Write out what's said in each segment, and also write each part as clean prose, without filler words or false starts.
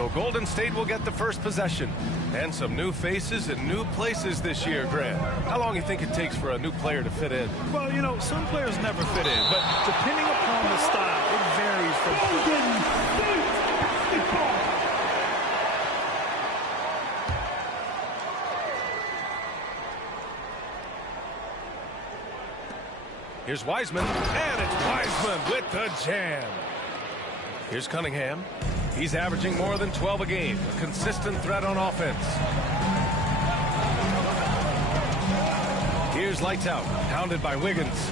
So Golden State will get the first possession. And some new faces and new places this year, Grant. How long do you think it takes for a new player to fit in? Well, you know, some players never fit in, but depending upon the style, it varies from Golden State basketball. Here's Wiseman, and it's Wiseman with the jam. Here's Cunningham. He's averaging more than 12 a game, a consistent threat on offense. Here's Lights Out, hounded by Wiggins.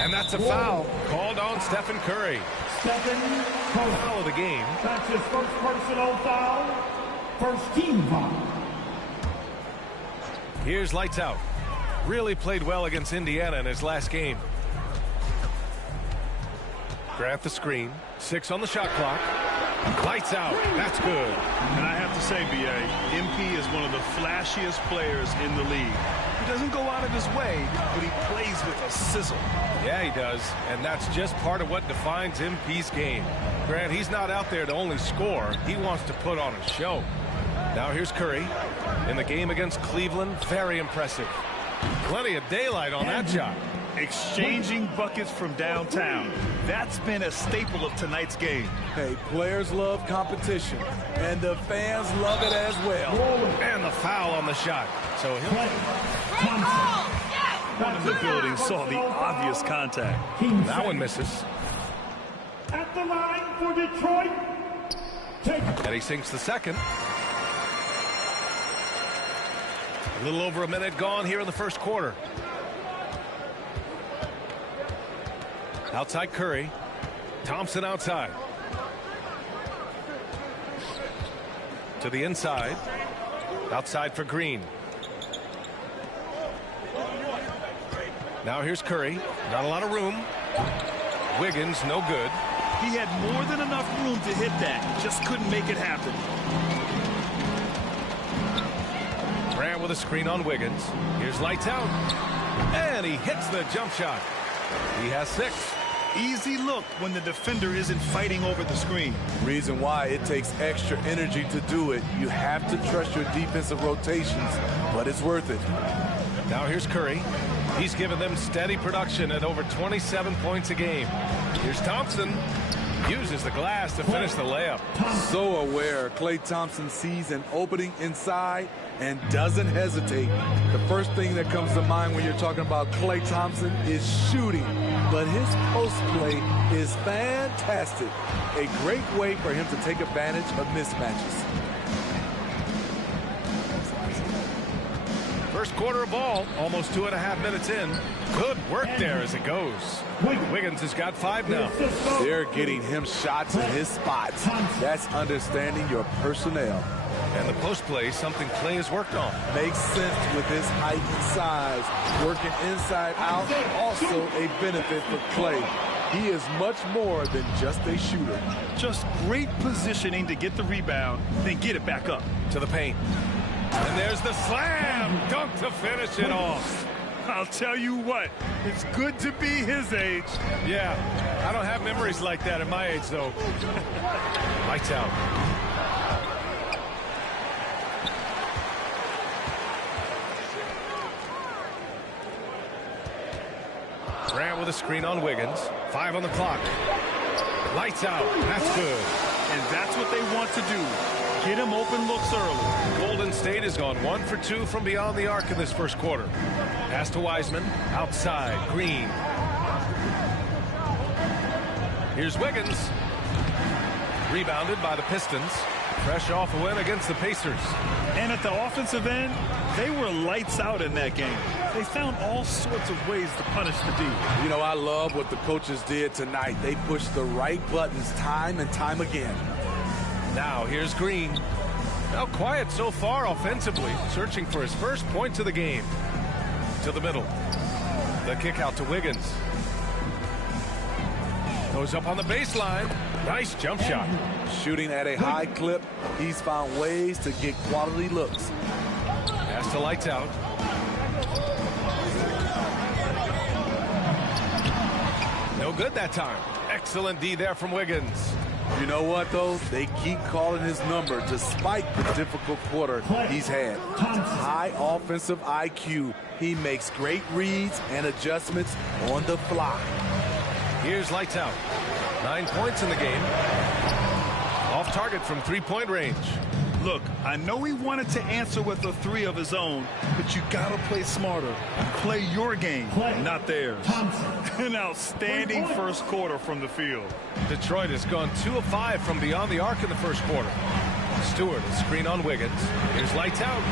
And that's a foul called on Stephen Curry. Stephen Curry. Foul of the game. That's his first personal foul. First team foul. Here's Lights Out. Really played well against Indiana in his last game. Grant the screen. 6 on the shot clock. Lights out. That's good. And I have to say, B.A., MP is one of the flashiest players in the league. He doesn't go out of his way, but he plays with a sizzle. Yeah, he does. And that's just part of what defines MP's game. Grant, he's not out there to only score. He wants to put on a show. Now here's Curry. In the game against Cleveland, very impressive. Plenty of daylight on that shot. Exchanging buckets from downtown. That's been a staple of tonight's game. Hey, players love competition, and the fans love it as well. And the foul on the shot. So he'll... One in the building saw the obvious contact. That one misses. At the line for Detroit. And he sinks the second. A little over a minute gone here in the first quarter. Outside Curry. Thompson outside. To the inside. Outside for Green. Now here's Curry. Not a lot of room. Wiggins, no good. He had more than enough room to hit that. Just couldn't make it happen. Grant with a screen on Wiggins. Here's Lights Out. And he hits the jump shot. He has 6. Easy look when the defender isn't fighting over the screen. Reason why it takes extra energy to do it. You have to trust your defensive rotations, but it's worth it. Now here's Curry. He's given them steady production at over 27 points a game. Here's Thompson. Uses the glass to finish the layup. So aware, Klay Thompson sees an opening inside and doesn't hesitate. The first thing that comes to mind when you're talking about Klay Thompson is shooting, but his post play is fantastic. A great way for him to take advantage of mismatches. First quarter of ball, almost 2.5 minutes in. Good work there as it goes. Wiggins has got 5 now. They're getting him shots in his spots. That's understanding your personnel. And the post play, something Klay has worked on. Makes sense with his height and size. Working inside out, also a benefit for Klay. He is much more than just a shooter. Just great positioning to get the rebound, then get it back up. To the paint. And there's the slam dunk to finish it off. I'll tell you what, it's good to be his age. Yeah, I don't have memories like that at my age, though. Lights out. Grant with a screen on Wiggins. 5 on the clock. Lights out. That's good. And that's what they want to do. Get him open looks early. Golden State has gone 1 for 2 from beyond the arc in this first quarter. Pass to Wiseman. Outside. Green. Here's Wiggins. Rebounded by the Pistons. Fresh off a win against the Pacers. And at the offensive end, they were lights out in that game. They found all sorts of ways to punish the D. You know, I love what the coaches did tonight. They pushed the right buttons time and time again. Now here's Green. Now quiet so far offensively, searching for his first points of the game. To the middle. The kick out to Wiggins. Goes up on the baseline. Nice jump shot. Shooting at a high clip, he's found ways to get quality looks. Pass to Lights Out. No good that time. Excellent D there from Wiggins. You know what, though? They keep calling his number despite the difficult quarter he's had. High offensive IQ. He makes great reads and adjustments on the fly. Here's lights out. 9 points in the game. Off target from three-point range. Look, I know he wanted to answer with a three of his own, but you gotta play smarter. Play your game, not theirs. An outstanding first quarter from the field. Detroit has gone 2 of 5 from beyond the arc in the first quarter. Stewart, a screen on Wiggins. Here's lights out.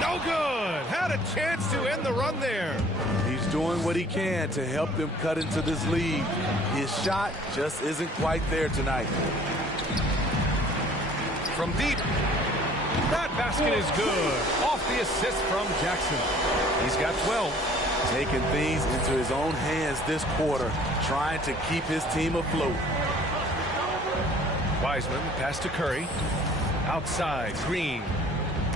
No good. Had a chance to end the run there. He's doing what he can to help them cut into this lead. His shot just isn't quite there tonight. From deep. That basket is good. Off the assist from Jackson. He's got 12. Taking things into his own hands this quarter, trying to keep his team afloat. Wiseman pass to Curry. Outside, Green.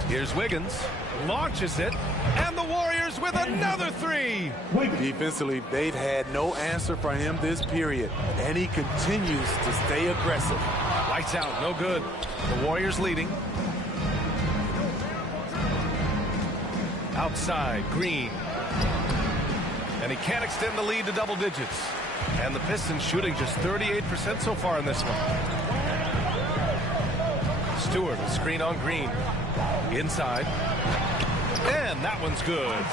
Here's Wiggins. Launches it. And the Warriors with another three. Defensively, they've had no answer for him this period, and he continues to stay aggressive. Lights out, no good. The Warriors leading. Outside, Green. And he can't extend the lead to double digits. And the Pistons shooting just 38% so far in this one. Stewart, a screen on Green. Inside. And that one's good.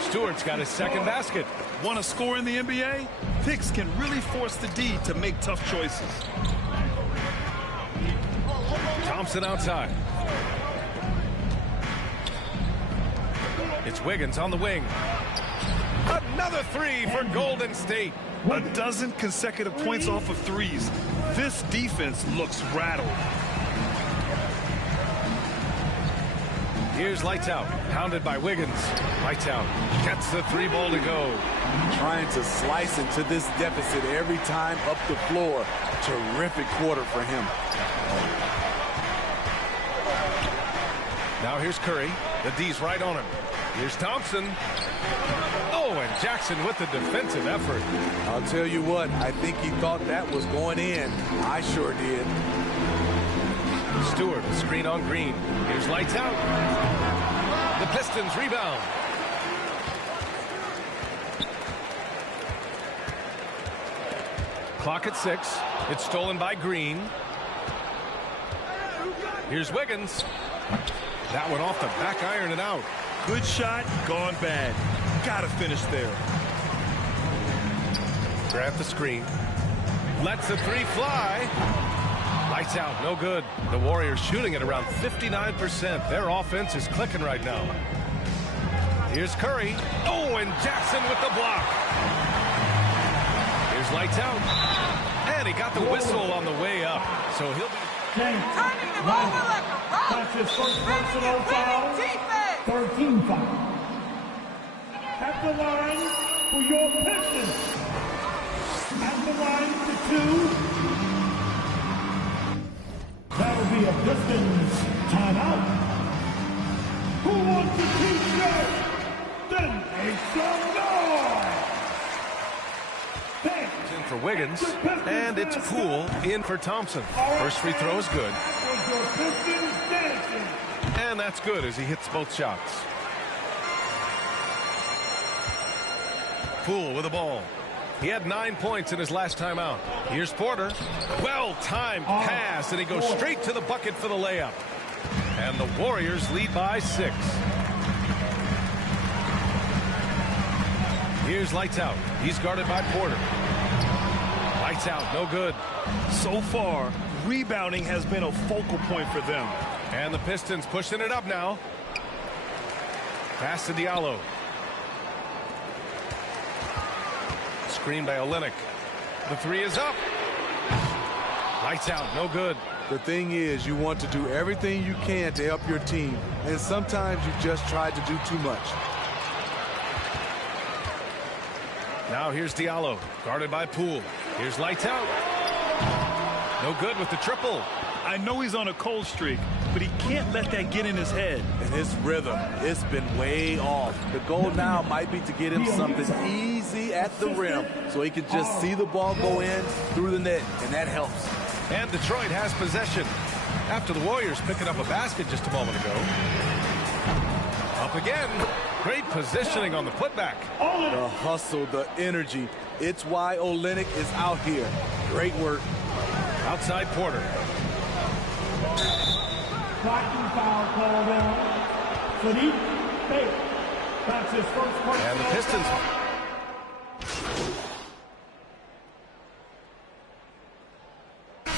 Stewart's got his second basket. Want to score in the NBA? Picks can really force the D to make tough choices. Thompson outside. It's Wiggins on the wing. Another three for Golden State. A dozen consecutive points off of threes. This defense looks rattled. Here's lights out. Pounded by Wiggins. Lights out. Gets the three ball to go. Trying to slice into this deficit every time up the floor. Terrific quarter for him. Now here's Curry. The D's right on him. Here's Thompson. Oh, and Jackson with the defensive effort. I'll tell you what, I think he thought that was going in. I sure did. Stewart, a screen on Green. Here's lights out. The Pistons rebound. Clock at 6. It's stolen by Green. Here's Wiggins. That one off the back iron and out. Good shot, gone bad. Gotta finish there. Grant the screen. Lets the three fly. Lights out, no good. The Warriors shooting at around 59%. Their offense is clicking right now. Here's Curry. Oh, and Jackson with the block. Here's lights out. And he got the whistle on the way up. So he'll be... Turning them over like a rock. That's his first personal foul. 13 foul. At the line for your Pistons. At the line for 2. That'll be a Pistons timeout. Who wants a t-shirt? Then make some noise. In for Wiggins, and it's Poole in for Thompson. First free throw is good. And that's good as he hits both shots. Poole with the ball. He had 9 points in his last time out. Here's Porter. Well-timed pass, and he goes straight to the bucket for the layup. And the Warriors lead by 6. Here's lights out. He's guarded by Porter. Lights out, no good. So far, rebounding has been a focal point for them. And the Pistons pushing it up now. Pass to Diallo. Screen by Olynyk. The three is up. Lights out, no good. The thing is, you want to do everything you can to help your team, and sometimes you just try to do too much. Now here's Diallo, guarded by Poole. Here's lights out. No good with the triple. I know he's on a cold streak, but he can't let that get in his head. And his rhythm, it's been way off. The goal now might be to get him something easy at the rim so he can just see the ball go in through the net, and that helps. And Detroit has possession after the Warriors picking up a basket just a moment ago. Up again. Great positioning on the putback. The hustle, the energy. It's why Olynyk is out here. Great work. Outside Porter. Blocking foul called on. Saddiq Bey. That's his first personal. And the Pistons.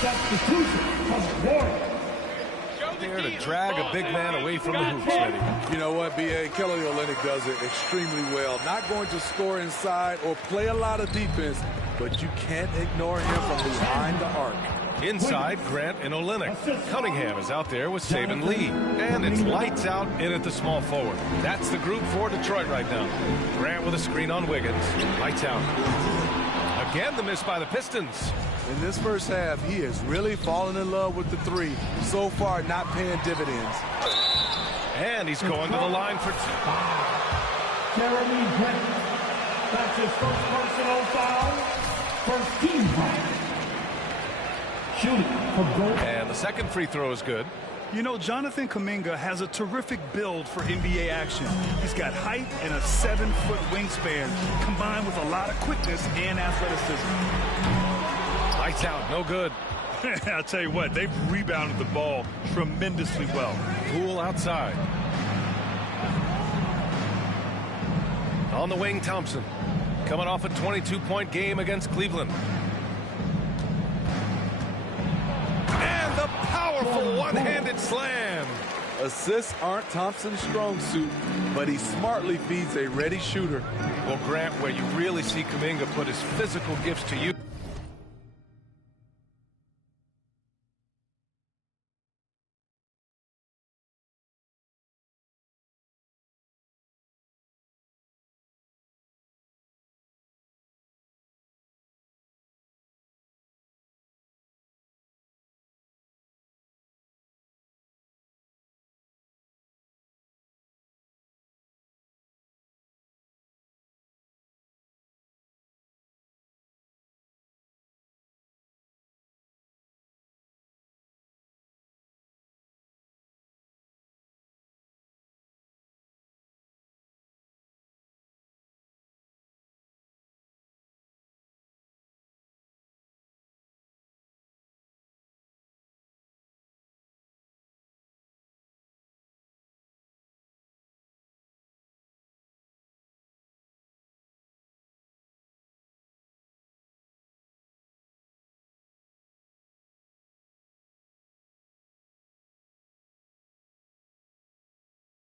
Substitution from the Warriors. There to drag a big man away from the hoops, Eddie. You know what, B.A.? Kelly Olynyk does it extremely well. Not going to score inside or play a lot of defense, but you can't ignore him from behind the arc. Inside, Grant and Olynyk. Cunningham is out there with Saban Lee. And it's lights out in at the small forward. That's the group for Detroit right now. Grant with a screen on Wiggins. Lights out. Again, the miss by the Pistons. In this first half, he has really fallen in love with the three. So far, not paying dividends. And he's going to the line for two. Jeremy Grant. That's his first personal foul. First team foul. Shooting for goal. And the second free throw is good. You know, Jonathan Kuminga has a terrific build for NBA action. He's got height and a 7-foot wingspan, combined with a lot of quickness and athleticism. Lights out, no good. I'll tell you what, they've rebounded the ball tremendously well. Poole outside. On the wing, Thompson. Coming off a 22-point game against Cleveland. And the powerful one-handed slam. Assists aren't Thompson's strong suit, but he smartly feeds a ready shooter. Well, Grant, where you really see Kuminga put his physical gifts to use.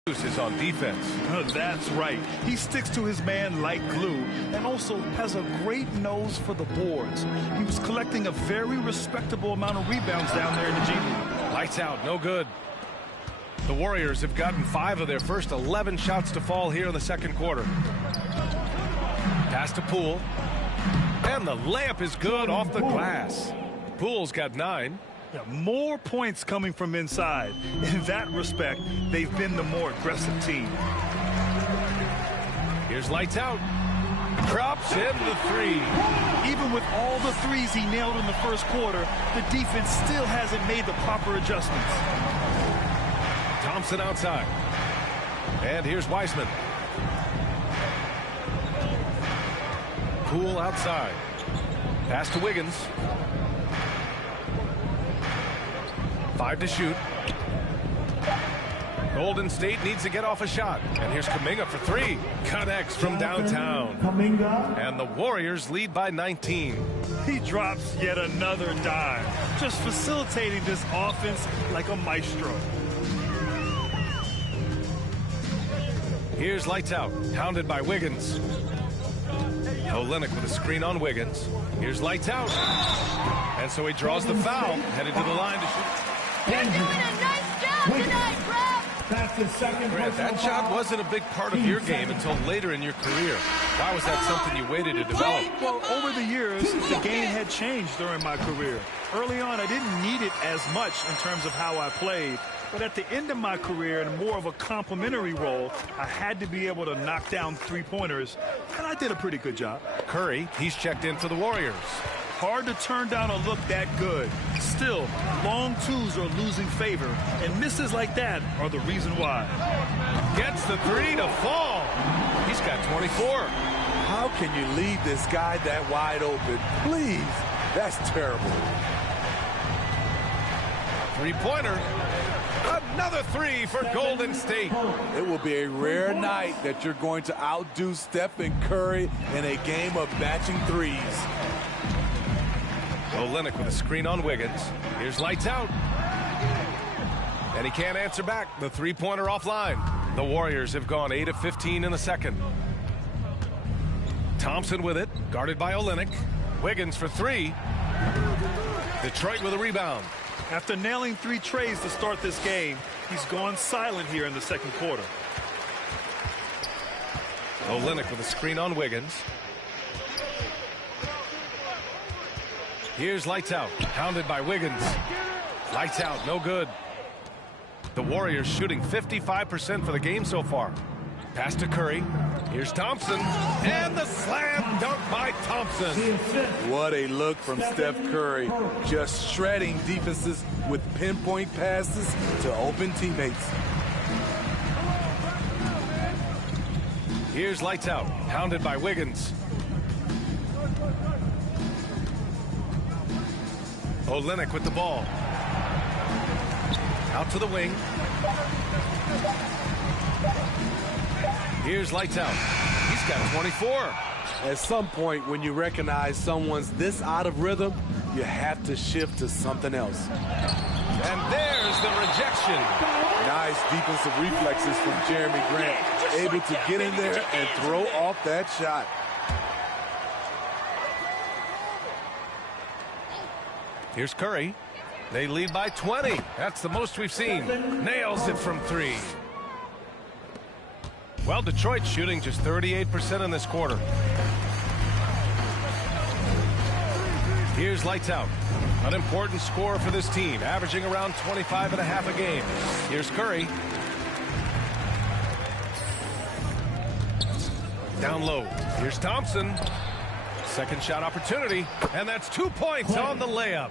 Is on defense. That's right. He sticks to his man like glue and also has a great nose for the boards. He was collecting a very respectable amount of rebounds down there in the G League. Lights out, no good. The Warriors have gotten 5 of their first 11 shots to fall here in the second quarter. Pass to Poole. And the layup is good off the glass. Poole's got 9. Yeah, more points coming from inside. In that respect, they've been the more aggressive team. Here's lights out. Drops in the 3. Even with all the threes he nailed in the first quarter, the defense still hasn't made the proper adjustments. Thompson outside. And here's Wiseman. Poole outside. Pass to Wiggins. 5 to shoot. Golden State needs to get off a shot. And here's Kuminga for 3. Connects from downtown. And the Warriors lead by 19. He drops yet another dime, just facilitating this offense like a maestro. Here's lights out. Hounded by Wiggins. Olynyk with a screen on Wiggins. Here's lights out. And so he draws the foul. Headed to the line to shoot. You're doing a nice job tonight, Rob. That's his second Grant, personal that shot foul. wasn't a big part of your game until later in your career. Why was that something you waited to develop? Well, over the years, the game had changed during my career. Early on, I didn't need it as much in terms of how I played. But at the end of my career, in more of a complementary role, I had to be able to knock down three-pointers, and I did a pretty good job. Curry, he's checked in for the Warriors. Hard to turn down a look that good. Still, long twos are losing favor, and misses like that are the reason why. Gets the three to fall. He's got 24. How can you leave this guy that wide open? Please, that's terrible. Three-pointer. Another three for Golden State. It will be a rare night that you're going to outdo Stephen Curry in a game of matching threes. Olynyk with a screen on Wiggins. Here's lights out. And he can't answer back. The three-pointer offline. The Warriors have gone 8 of 15 in the second. Thompson with it, guarded by Olynyk. Wiggins for three. Detroit with a rebound. After nailing 3 trays to start this game, he's gone silent here in the second quarter. Olynyk with a screen on Wiggins. Here's lights out. Pounded by Wiggins. Lights out, no good. The Warriors shooting 55% for the game so far. Pass to Curry. Here's Thompson. And the slam dunk by Thompson. What a look from Steph Curry. Just shredding defenses with pinpoint passes to open teammates. Here's lights out. Pounded by Wiggins. Olynyk with the ball. Out to the wing. Here's lights out. He's got 24. At some point, when you recognize someone's this out of rhythm, you have to shift to something else. And there's the rejection. Nice defensive reflexes from Jeremy Grant. Able to get in there and throw off that shot. Here's Curry. They lead by 20. That's the most we've seen. Nails it from three. Well, Detroit shooting just 38% in this quarter. Here's lights out. An important score for this team, averaging around 25 and a half a game. Here's Curry. Down low. Here's Thompson. Second shot opportunity, and that's 2 points on the layup.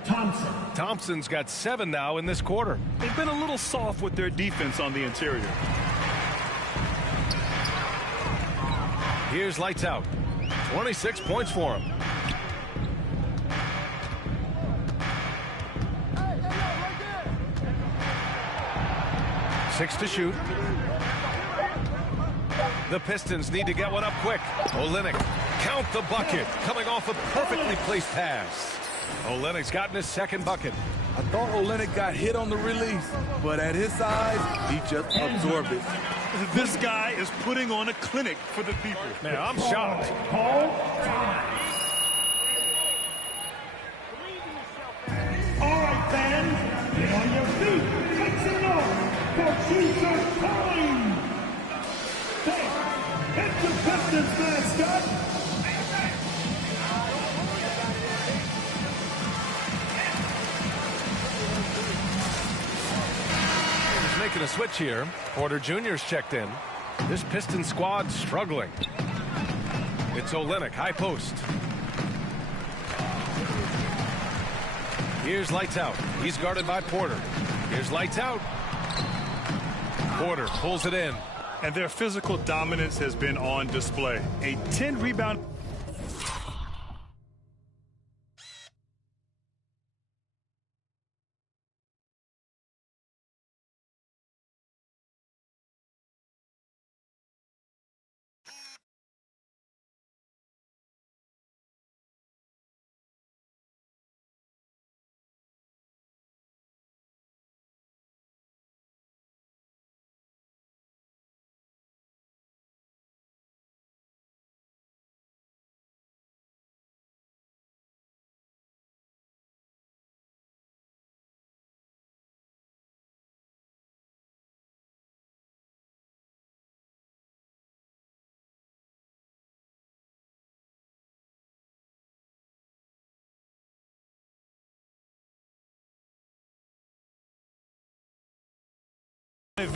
Thompson's got 7 now in this quarter. They've been a little soft with their defense on the interior. Here's lights out. 26 points for him. Six to shoot. The Pistons need to get one up quick. Olynyk, count the bucket, coming off a perfectly placed pass. Olynyk's gotten his second bucket. I thought Olynyk got hit on the release, but at his size, he just absorbed it. This guy is putting on a clinic for the people. Man, I'm shocked. Call time. All right, fans, get on your feet. Make some noise for future time. It's the Pistons mascot. He's making a switch here. Porter Jr.'s checked in. This Pistons squad struggling. It's Olynyk, high post. Here's lights out. He's guarded by Porter. Here's lights out. Porter pulls it in. And their physical dominance has been on display. A 10-rebound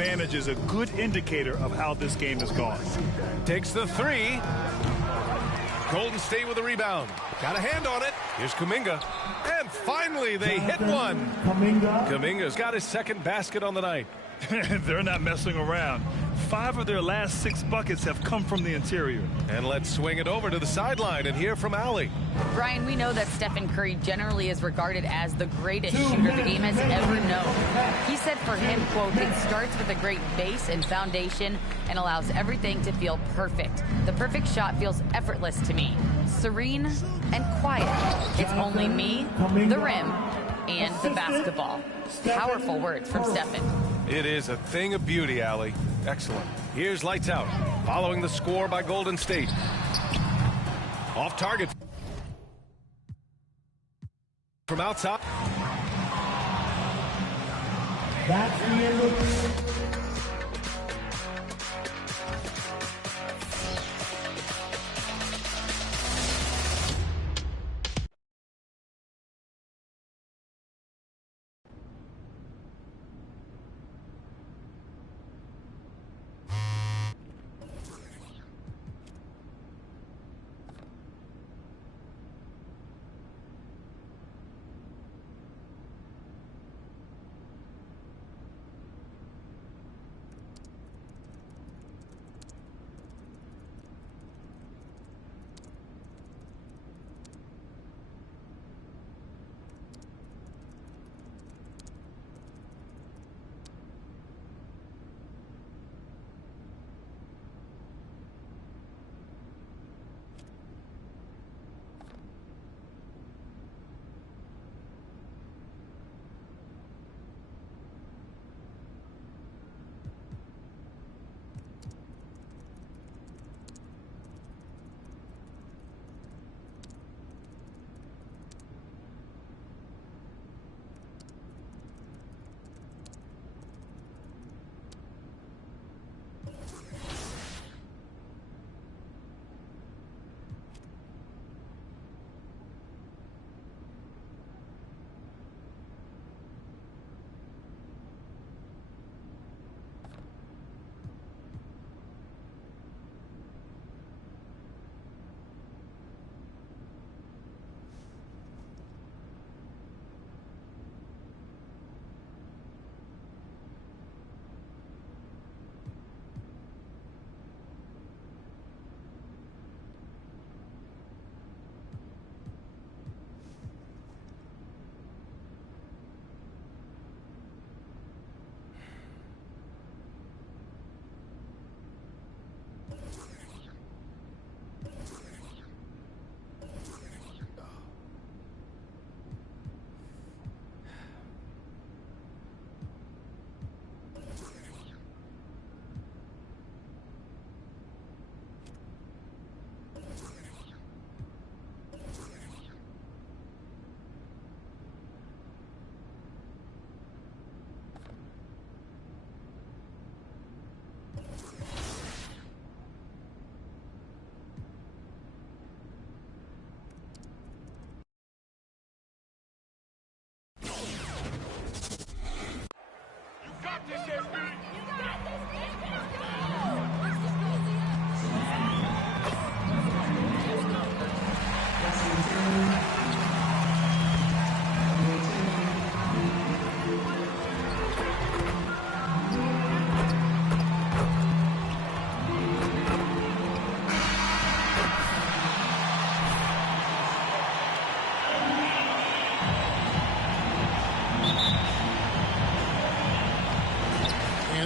advantage is a good indicator of how this game has gone. Takes the three. Golden State with a rebound. Got a hand on it. Here's Kuminga. And finally, they hit one. Kuminga's got his second basket on the night. They're not messing around. 5 of their last 6 buckets have come from the interior. And let's swing it over to the sideline and hear from Allie. Brian, we know that Stephen Curry generally is regarded as the greatest shooter the game has ever known. He said for him, quote, it starts with a great base and foundation and allows everything to feel perfect. The perfect shot feels effortless to me, serene and quiet. It's only me, the rim, and the basketball. Powerful words from Stephen. It is a thing of beauty, Allie. Excellent. Here's lights out. Following the score by Golden State. Off target. From outside. That's the end of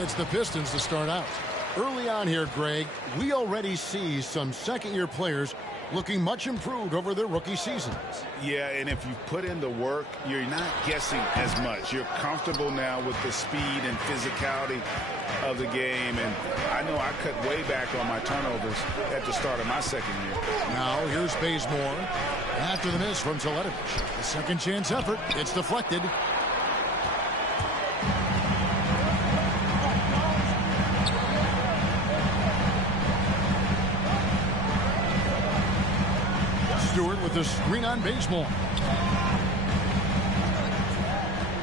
It's the Pistons to start out. Early on here, Greg, we already see some second-year players looking much improved over their rookie seasons. Yeah, and if you put in the work, you're not guessing as much. You're comfortable now with the speed and physicality of the game, and I know I cut way back on my turnovers at the start of my second year. Now here's Bazemore. After the miss from Teletovic. A second chance effort. It's deflected. Stewart with the screen on Bazemore.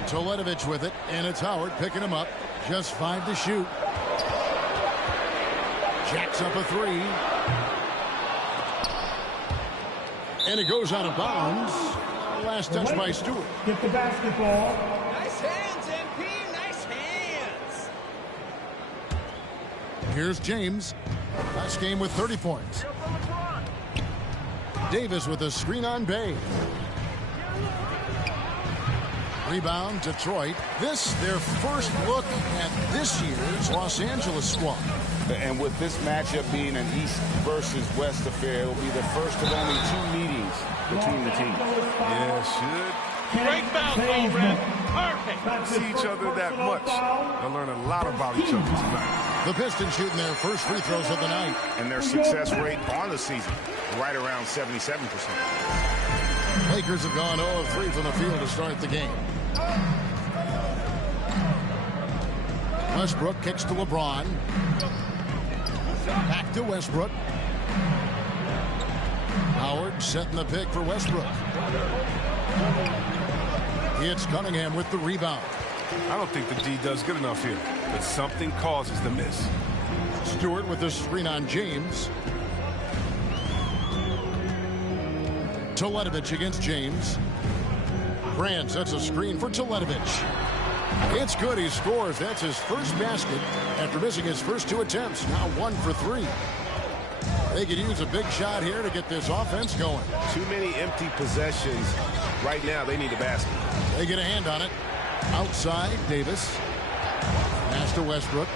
Teletovic with it, and it's Howard picking him up. Just 5 to shoot. Jacks up a 3. And it goes out of bounds. Last touch by Stewart. Get the basketball. Nice hands, MP. Nice hands. Here's James. Last game with 30 points. Davis with a screen on Bay. Rebound, Detroit. This, their first look at this year's Los Angeles squad. And with this matchup being an East versus West affair, it will be the first of only 2 meetings between the teams. Yeah, should. Great foul call, Red. Perfect. See each other that much. They'll learn a lot about each other tonight. The Pistons shooting their first free throws of the night. And their success rate on the season, right around 77%. Lakers have gone 0 of 3 from the field to start the game. Westbrook kicks to LeBron. Back to Westbrook. Howard setting the pick for Westbrook. It's Cunningham with the rebound. I don't think the D does good enough here, but something causes the miss. Stewart with the screen on James. Teletovic against James. Grant sets a screen for Teletovic. It's good. He scores. That's his first basket after missing his first 2 attempts. Now 1 for 3. They could use a big shot here to get this offense going. Too many empty possessions. Right now, they need a basket. They get a hand on it. Outside, Davis. Pass to Westbrook.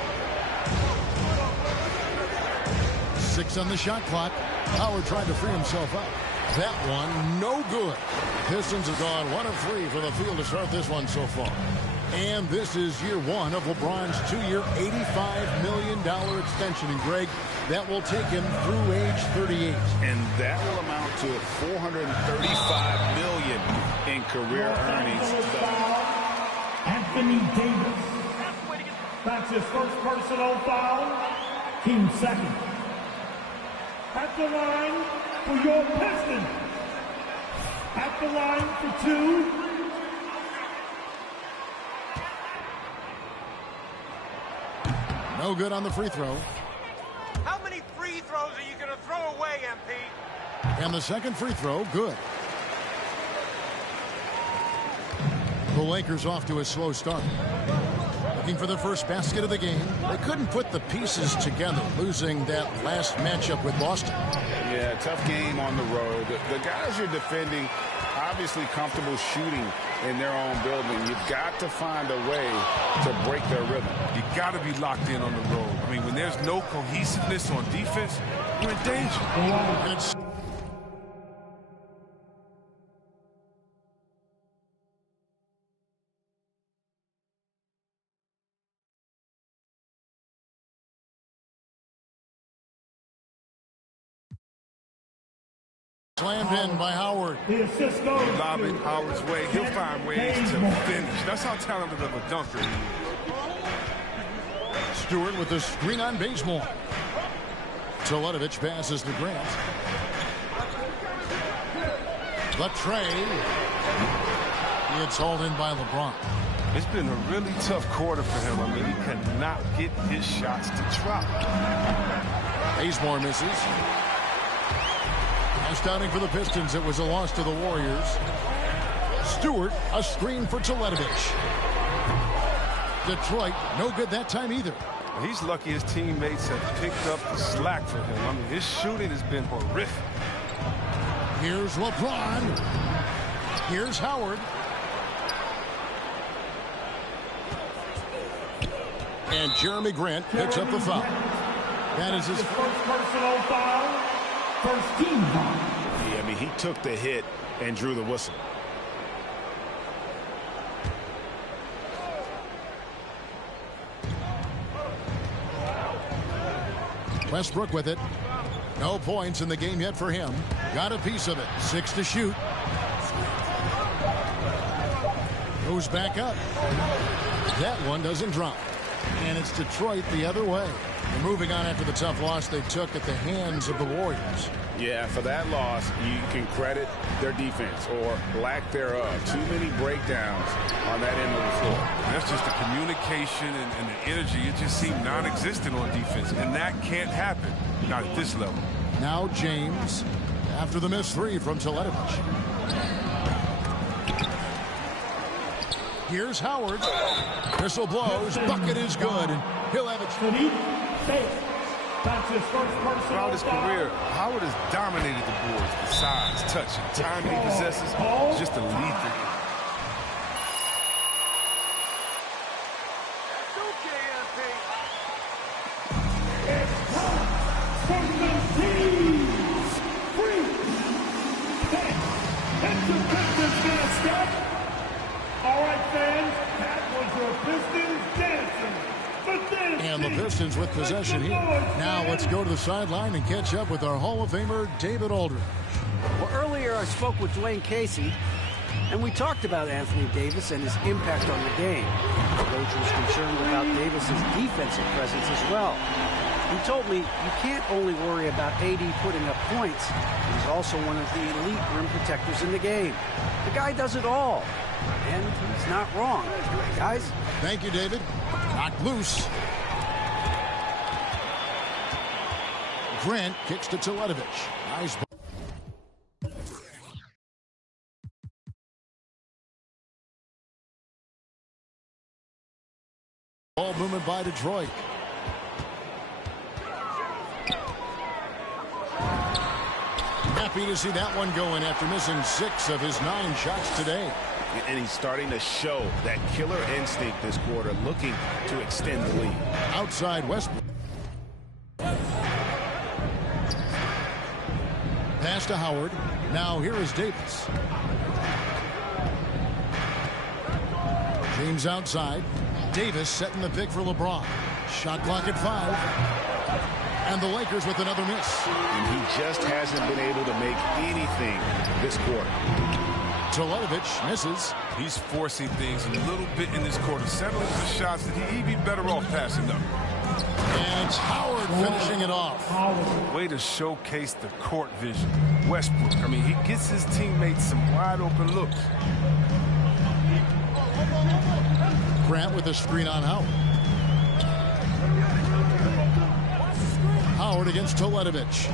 6 on the shot clock. Howard tried to free himself up. That one, no good. Pistons have gone 1 of 3 from the field to start this one so far. And this is year 1 of LeBron's 2-year, $85 million extension. And Greg, that will take him through age 38. And that will amount to $435 million in career earnings. Anthony Davis. That's his first personal foul. Team second. At the line for your Pistons. At the line for 2. No good on the free throw. How many free throws are you going to throw away, MP? And the second free throw, good. The Lakers off to a slow start. Looking for the first basket of the game. They couldn't put the pieces together, losing that last matchup with Boston. Yeah, tough game on the road. The guys you're defending, obviously comfortable shooting in their own building. You've got to find a way to break their rhythm. You got to be locked in on the road. I mean, when there's no cohesiveness on defense, you're in danger. And it's slammed in by Howard. The assist goes Lob it to Howard's way. He'll find ways to finish. That's how talented of a dunker he is. Stewart with the screen on Bazemore. Teletovic passes to Grant. The tray. It's hauled in by LeBron. It's been a really tough quarter for him. I mean, he cannot get his shots to drop. Bazemore misses. Last outing for the Pistons, it was a loss to the Warriors. Stewart, a screen for Teletovic. Detroit, no good that time either. He's lucky his teammates have picked up the slack for him. I mean, his shooting has been horrific. Here's LeBron. Here's Howard. And Jeremy Grant picks up the foul. That is his first personal foul. First team foul. Yeah, I mean, he took the hit and drew the whistle. Westbrook with it. No points in the game yet for him. Got a piece of it. 6 to shoot. Goes back up. That one doesn't drop. And it's Detroit the other way. And moving on after the tough loss they took at the hands of the Warriors. Yeah, for that loss, you can credit their defense or lack thereof. Too many breakdowns on that end of the floor. That's just the communication and the energy. It just seemed non-existent on defense, and that can't happen, not at this level. Now James, after the missed three from Teletovic. Here's Howard. Whistle blows. Bucket is good. And he'll have it. That's his first personal Throughout his career, Howard has dominated the boards. The size, touch, and time that he possesses is just a lethal. It's time for the team. Free. It's the Pistons mascot. All right, fans, that was your Pistons dancing. And the Pistons with possession here. Now let's go to the sideline and catch up with our Hall of Famer, David Aldridge. Well, earlier I spoke with Dwayne Casey, and we talked about Anthony Davis and his impact on the game. The coach was concerned about Davis's defensive presence as well. He told me you can't only worry about AD putting up points. He's also one of the elite rim protectors in the game. The guy does it all, and he's not wrong. Guys? Thank you, David. Knocked loose. Grant kicks to Teletovic. Nice ball movement by Detroit. Happy to see that one going after missing 6 of his 9 shots today. And he's starting to show that killer instinct this quarter, looking to extend the lead. Outside Westbrook. Pass to Howard. Now here is Davis. James outside. Davis setting the pick for LeBron. Shot clock at 5. And the Lakers with another miss. And he just hasn't been able to make anything this quarter. Teletovic misses. He's forcing things a little bit in this quarter, settling for shots that he'd be better off passing up. And it's Howard finishing it off. Way to showcase the court vision. Westbrook, I mean, he gets his teammates some wide open looks. Grant with a screen on Howard. Howard against Teletovic.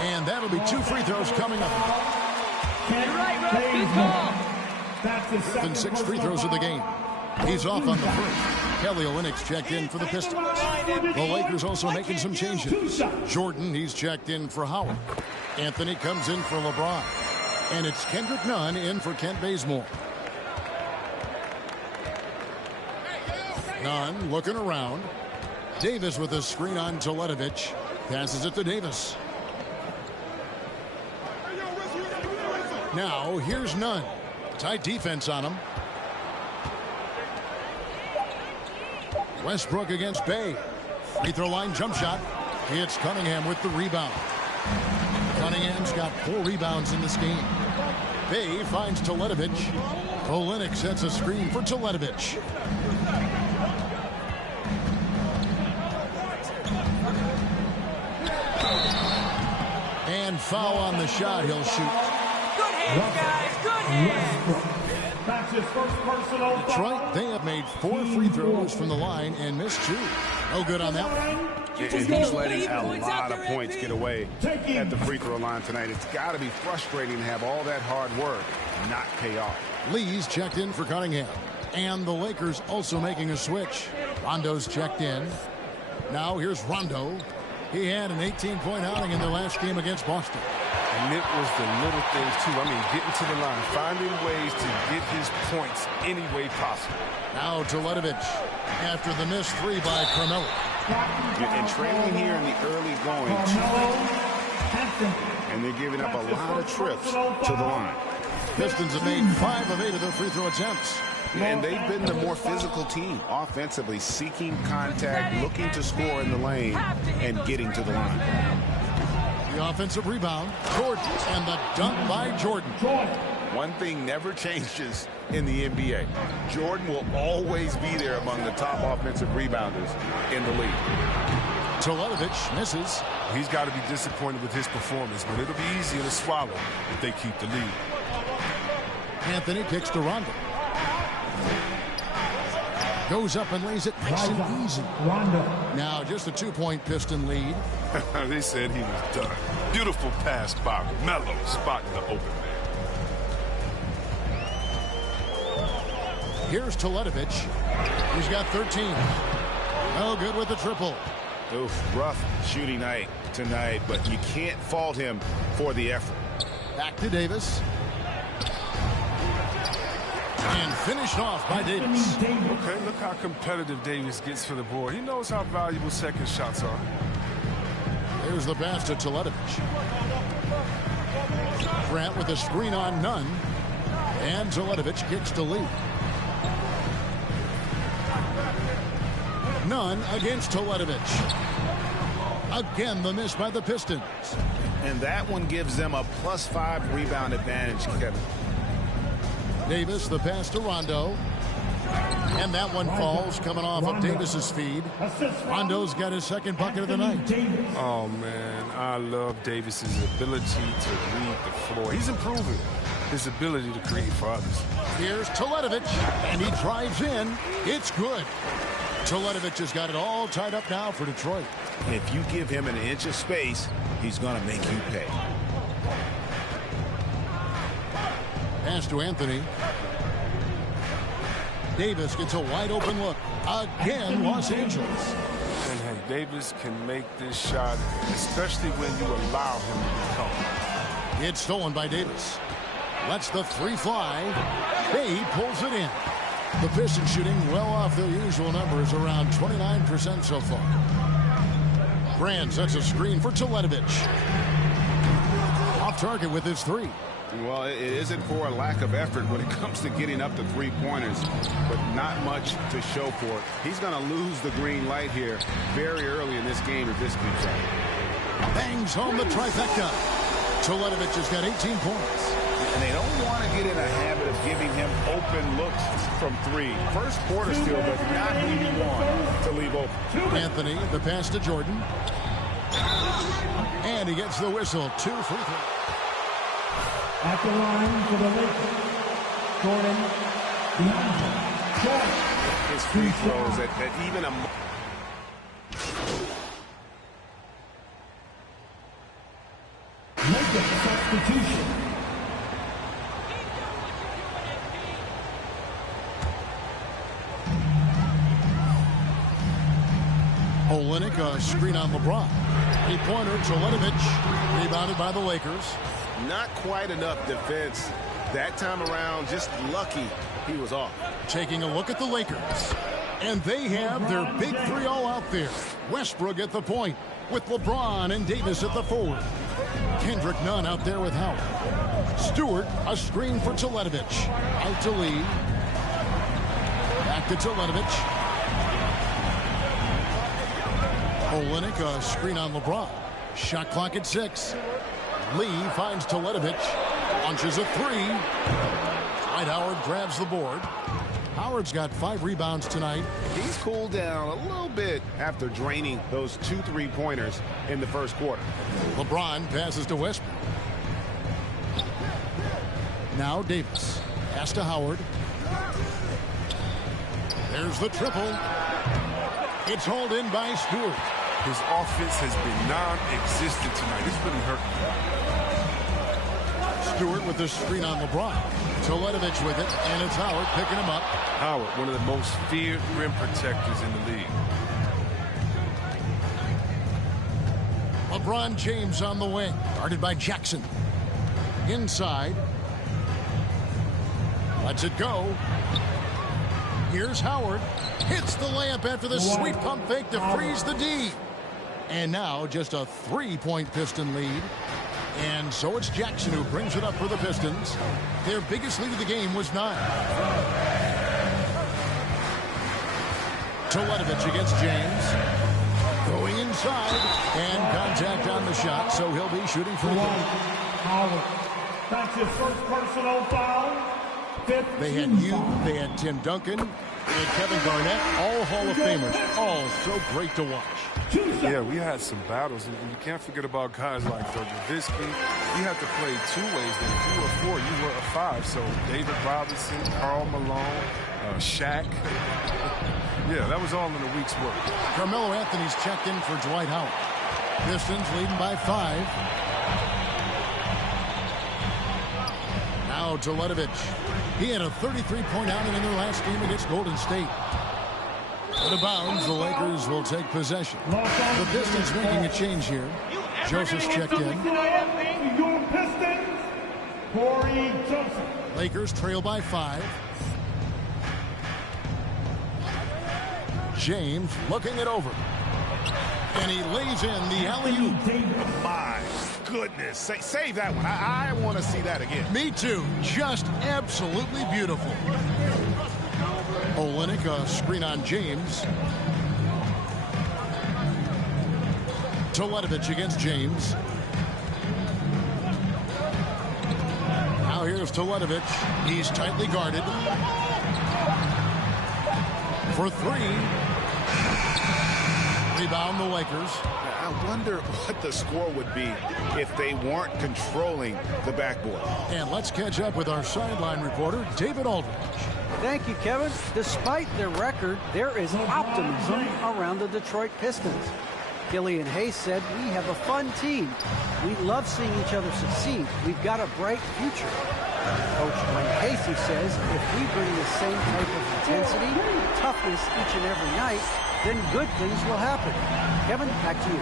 And that'll be 2 free throws coming up. And 6 free throws of the game. He's off on the first. Kelly Olynyk checked in for the Pistons. The Lakers also making some changes. Jordan, he's checked in for Howard. Anthony comes in for LeBron. And it's Kendrick Nunn in for Kent Bazemore. Nunn looking around. Davis with a screen on Teletovic. Passes it to Davis. Now here's Nunn. Tight defense on him. Westbrook against Bay. Free throw line jump shot. It's Cunningham with the rebound. Cunningham's got 4 rebounds in this game. Bay finds Teletovic. Olynyk sets a screen for Teletovic. And foul on the shot. He'll shoot. Good hands, guys. Good hands. That's his first personal foul. Detroit, they have made 4 free throws from the line and missed 2. No good on that one. And he's letting a lot of points get away at the free throw line tonight. It's got to be frustrating to have all that hard work not pay off. Lee's checked in for Cunningham. And the Lakers also making a switch. Rondo's checked in. Now here's Rondo. He had an 18-point outing in their last game against Boston. And it was the little things, too. I mean, getting to the line, finding ways to get his points any way possible. Now Teletovic after the missed 3 by Carmelo. And trailing here in the early going. And they're giving up a lot of trips to the line. Pistons have made 5 of 8 of their free throw attempts. And they've been the more physical team, offensively, seeking contact, looking to score in the lane, and getting to the line. The offensive rebound, Jordan, and the dunk by Jordan. One thing never changes in the NBA. Jordan will always be there among the top offensive rebounders in the league. Teletovic misses. He's got to be disappointed with his performance, but it'll be easier to swallow if they keep the lead. Anthony kicks to Rondo. Goes up and lays it nice and easy. Rondo. Now just a 2-point Piston lead. They said he was done. Beautiful pass by Melo, spotting the open man. Here's Teletovic. He's got 13. No good with the triple. Oof, rough shooting night tonight, but you can't fault him for the effort. Back to Davis. And finished off by Davis. Okay, look how competitive Davis gets for the board. He knows how valuable second shots are. There's the pass to Teletovic. Grant with a screen on Nunn. And Teletovic kicks to Lee. Nunn against Teletovic. Again, the miss by the Pistons. And that one gives them a +5 rebound advantage, Kevin. Davis, the pass to Rondo. And that one falls coming off of Davis's feed. Rondo's got his second bucket of the night. Oh, man, I love Davis's ability to read the floor. He's improving his ability to create for others. Here's Teletovic, and he drives in. It's good. Teletovic has got it all tied up now for Detroit. If you give him an inch of space, he's going to make you pay. Pass to Anthony. Davis gets a wide open look. Again, Los Angeles. And hey, Davis can make this shot, especially when you allow him to become. It's stolen by Davis. Lets the three fly. He pulls it in. The Pistons shooting well off their usual numbers, around 29% so far. Grant sets a screen for Teletovic. Off target with his three. Well, it isn't for a lack of effort when it comes to getting up to three-pointers, but not much to show for it. He's going to lose the green light here very early in this game if this keeps up. Bangs home the trifecta. Teletovic has got 18 points. And they don't want to get in a habit of giving him open looks from three. First quarter still, but not who you want to leave open. Anthony, the pass to Jordan. And he gets the whistle. 2 free throws. At the line for the Lakers, Jordan DeAndre. His free throws at even a... Lakers substitution. Olynyk, a screen on LeBron. 8-pointer, Teletovic, rebounded by the Lakers. Not quite enough defense that time around. Just lucky he was off. Taking a look at the Lakers. And they have their big three all out there. Westbrook at the point with LeBron and Davis at the forward. Kendrick Nunn out there with Howard. Stewart, a screen for Teletovic. Out to Lee. Back to Teletovic. Olynyk, a screen on LeBron. Shot clock at 6. Lee finds Teletovic. Launches a three. Dwight Howard grabs the board. Howard's got 5 rebounds tonight. He's cooled down a little bit after draining those 2 3-pointers in the first quarter. LeBron passes to Westbrook. Now Davis. Pass to Howard. There's the triple. It's hauled in by Stewart. His offense has been non-existent tonight. It's really hurting. Stewart with the screen on LeBron. Teletovic with it, and it's Howard picking him up. Howard, one of the most feared rim protectors in the league. LeBron James on the wing, guarded by Jackson. Inside. Lets it go. Here's Howard. Hits the layup after the sweep pump fake to freeze the D. And now just a 3-point Piston lead. And so it's Jackson who brings it up for the Pistons. Their biggest lead of the game was 9. Teletovic against James. Going inside. And contact on the shot, so he'll be shooting free throw. Howard. That's his first personal foul. They had you, they had Tim Duncan, and Kevin Garnett, all Hall of Famers, all so great to watch. Yeah, we had some battles, and you can't forget about guys like Dirk Nowitzki. You had to play two ways. Then if you were a 4, you were a 5. So David Robinson, Karl Malone, Shaq. Yeah, that was all in a week's work. Carmelo Anthony's checked in for Dwight Howard. Pistons leading by 5. Now Teletovic. He had a 33-point outing in their last game against Golden State. Out of bounds, the Lakers will take possession. The Pistons making a change here. Joseph's checked in. Your Pistons, Corey Joseph. Lakers trail by 5. James looking it over. And he lays in the alley-oop. My goodness. Save that one. I want to see that again. Me too. Just absolutely beautiful. Olynyk, a screen on James. Teletovic against James. Now here's Teletovic. He's tightly guarded. For 3. Rebound the Lakers. I wonder what the score would be if they weren't controlling the backboard. And let's catch up with our sideline reporter, David Aldridge. Thank you, Kevin. Despite their record, there is optimism around the Detroit Pistons. Killian Hayes said, "We have a fun team. We love seeing each other succeed. We've got a bright future." Coach Dwayne Casey says, "If we bring the same type of intensity, toughness each and every night, then good things will happen." Kevin, back to you.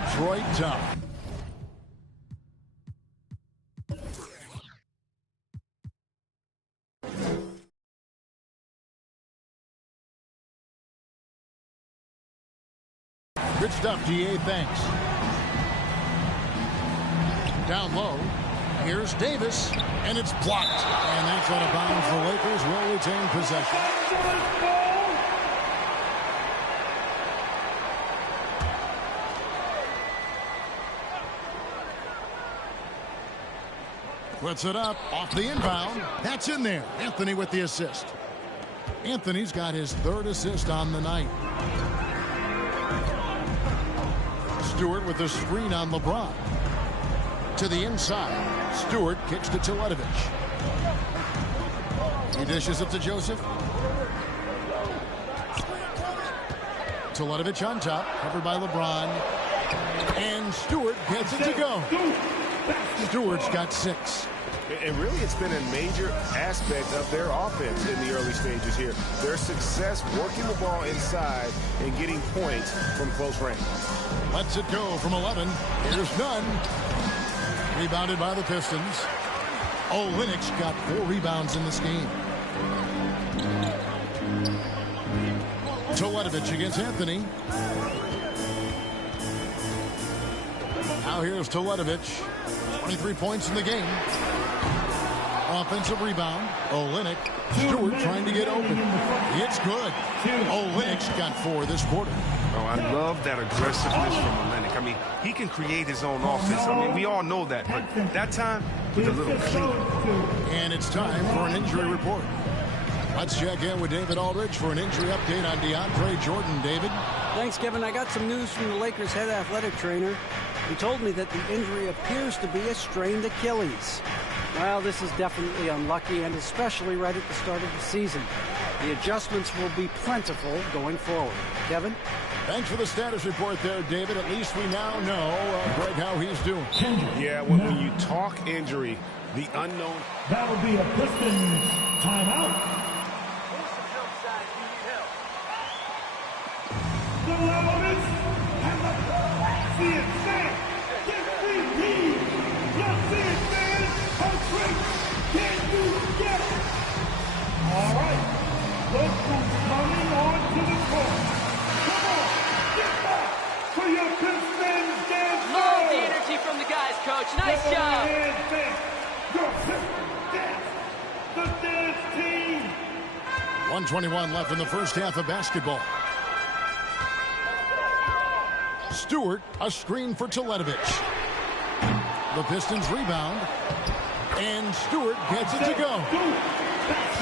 Detroit tough. Good stuff, DA. Thanks. Down low. Here's Davis, and it's blocked. And that's out of bounds. The Lakers will retain possession. Puts it up off the inbound. That's in there. Anthony with the assist. Anthony's got his 3rd assist on the night. Stewart with the screen on LeBron. To the inside. Stewart kicks to Teletovic. He dishes it to Joseph. Teletovic on top, covered by LeBron. And Stewart gets it to go. Stewart's got 6. And really, it's been a major aspect of their offense in the early stages here. Their success working the ball inside and getting points from close range. Lets it go from 11. Here's Nunn. Rebounded by the Pistons. Olynyk's got 4 rebounds in this game. Teletovic against Anthony. Now here's Teletovic. 23 points in the game. Offensive rebound. Olynyk. Stewart trying to get open. It's good. Olynyk's got 4 this quarter. Oh, I love that aggressiveness from Olynyk. I mean, he can create his own offense. I mean, we all know that. But that time, with a little clean. And it's time for an injury report. Let's check in with David Aldridge for an injury update on DeAndre Jordan. David? Thanks, Kevin. I got some news from the Lakers' head athletic trainer. He told me that the injury appears to be a strained Achilles. Well, this is definitely unlucky, and especially right at the start of the season. The adjustments will be plentiful going forward. Kevin? Thanks for the status report there, David. At least we now know, Greg, how he's doing. Yeah, when you talk injury, the unknown. That'll be a Pistons timeout. The loudest and the see it stand. Get free. Let's see it stand. How great can you get it? All right. Look who's coming on to the court. Come on. Get back for your Pistons dance. Love the energy from the guys, Coach. Nice job. Your Pistons dance. The dance team. 1:21 left in the first half of basketball. Stewart, a screen for Teletovic. The Pistons rebound. And Stewart gets it to go.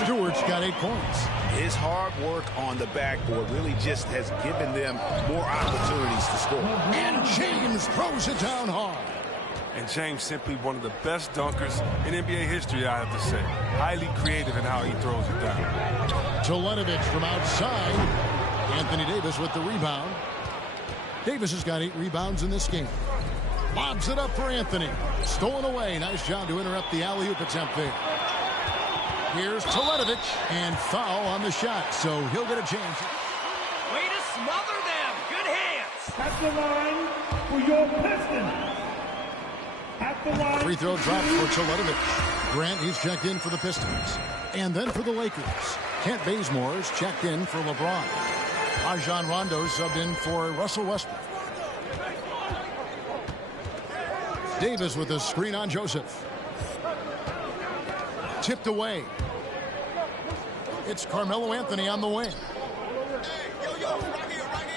Stewart's got 8 points. His hard work on the backboard really just has given them more opportunities to score. And James throws it down hard. And James simply one of the best dunkers in NBA history, I have to say. Highly creative in how he throws it down. Teletovic from outside. Anthony Davis with the rebound. Davis has got 8 rebounds in this game. Lobs it up for Anthony. Stolen away. Nice job to interrupt the alley-oop attempt there. Here's Teletovic, and foul on the shot, so he'll get a chance. Way to smother them. Good hands. At the line for your Pistons. At the line. Free throw drop for Teletovic. Grant, he's checked in for the Pistons. And then for the Lakers, Kent Bazemore's checked in for LeBron. Rajon Rondo subbed in for Russell Westbrook. Davis with a screen on Joseph. Tipped away. It's Carmelo Anthony on the wing.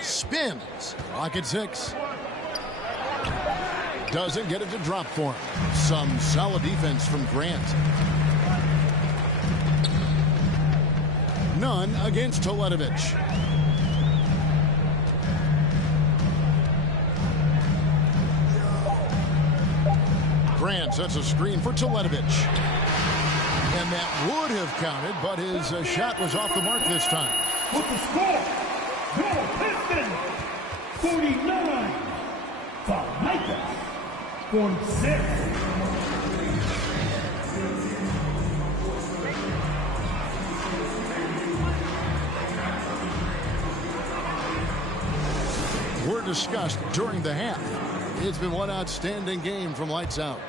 Spins. Rocket 6. Doesn't get it to drop for him. Some solid defense from Grant. None against Teletovic. Grant sets a screen for Teletovic. And that would have counted, but his shot was off the mark this time. With the score, your Pistons 49, the Lakers 46. Were discussed during the half. It's been one outstanding game from lights out.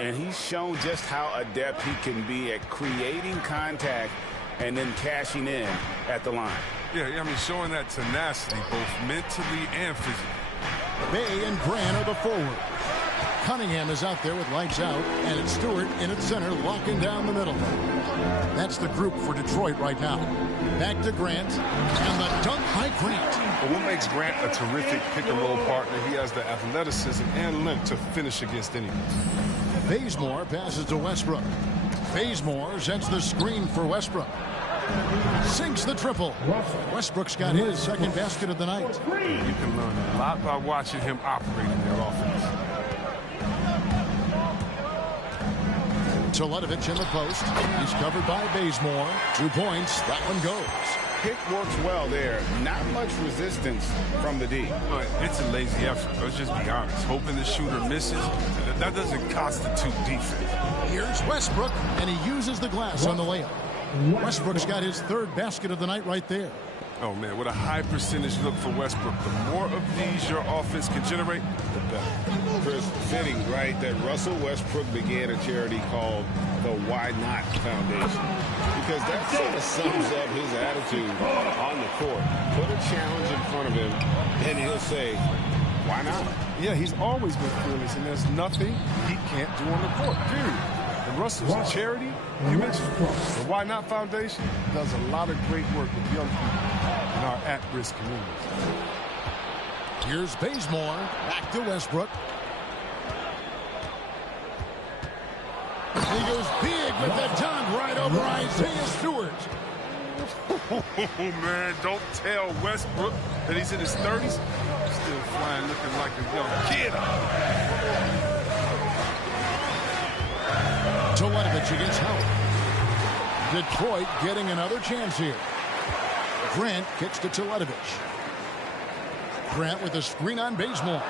And he's shown just how adept he can be at creating contact and then cashing in at the line. Yeah, I mean, showing that tenacity, both mentally and physically. Bay and Grant are the forward. Cunningham is out there with lights out, and it's Stewart in at center, locking down the middle. That's the group for Detroit right now. Back to Grant, and the dunk by Grant. But what makes Grant a terrific pick-and-roll partner, he has the athleticism and length to finish against anyone. Bazemore passes to Westbrook. Bazemore sets the screen for Westbrook. Sinks the triple. Westbrook's got his second basket of the night. You can learn a lot by watching him operate in their offense. Teletovic in the post. He's covered by Bazemore. 2 points. That one goes. Pick works well there. Not much resistance from the D. But it's a lazy effort. Let's just be honest. Hoping the shooter misses, that doesn't constitute defense. Here's Westbrook, and he uses the glass on the layup. Westbrook's got his third basket of the night right there. Oh, man, with a high percentage look for Westbrook, the more of these your offense can generate, the better. Chris, fitting, right, that Russell Westbrook began a charity called the Why Not Foundation. Because that sort of sums up his attitude on the court. Put a challenge in front of him, and he'll say, why not? Yeah, he's always been fearless, and there's nothing he can't do on the court, period. And Russell's charity, you mentioned, the Why Not Foundation does a lot of great work with young people in our at-risk communities. Here's Bazemore, back to Westbrook. He goes big with the dunk right over Isaiah Stewart. Oh, man, don't tell Westbrook that he's in his 30s. Still flying, looking like a young kid. Teletovic against Howard. Detroit getting another chance here. Grant kicks to Teletovic. Grant with a screen on Bazemore.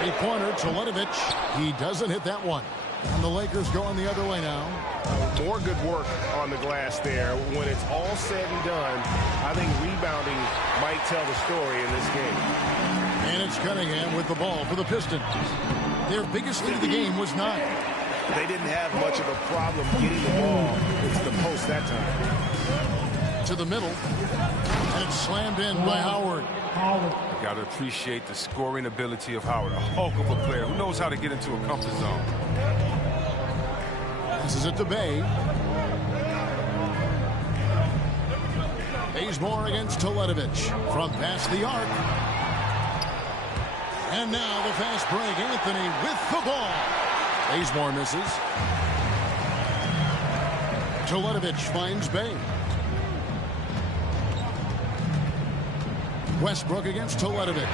A pointer, Teletovic. He doesn't hit that one. And the Lakers going the other way now. More good work on the glass there. When it's all said and done, I think rebounding might tell the story in this game. And it's Cunningham with the ball for the Pistons. Their biggest lead of the game was 9. They didn't have much of a problem getting the ball into the post that time. To the middle. And it's slammed in by Howard. You got to appreciate the scoring ability of Howard. A hulk of a player who knows how to get into a comfort zone. Passes it to Bay. Bazemore against Teletovic from past the arc. And now the fast break. Anthony with the ball. Bazemore misses. Teletovic finds Bain. Westbrook against Teletovic.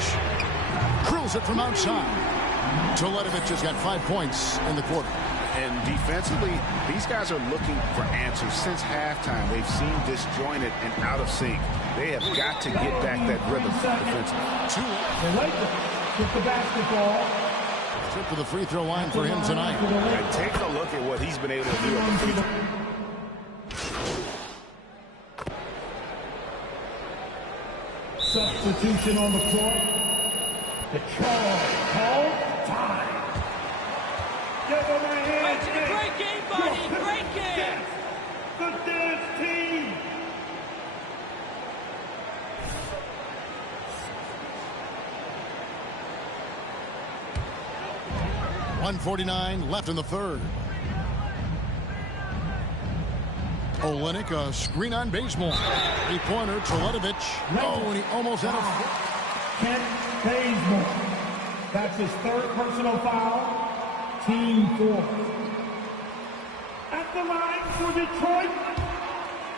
Drills it from outside. Teletovic has got 5 points in the quarter. And defensively, these guys are looking for answers since halftime. They've seemed disjointed and out of sync. They have got to get back that rhythm defensively. The Lakers with the basketball. Trip to the free throw line for him tonight. And take a look at what he's been able to do at the free throw. Substitution on the court. The Charles called time. Give them a hand. Great game, buddy. Great game. The dance team. .149 left in the third. Olynyk, a screen on Bazemore. Three-pointer, Teletovic. Oh, and he almost had a... Kent Bazemore. That's his third personal foul. Team 4. At the line for Detroit.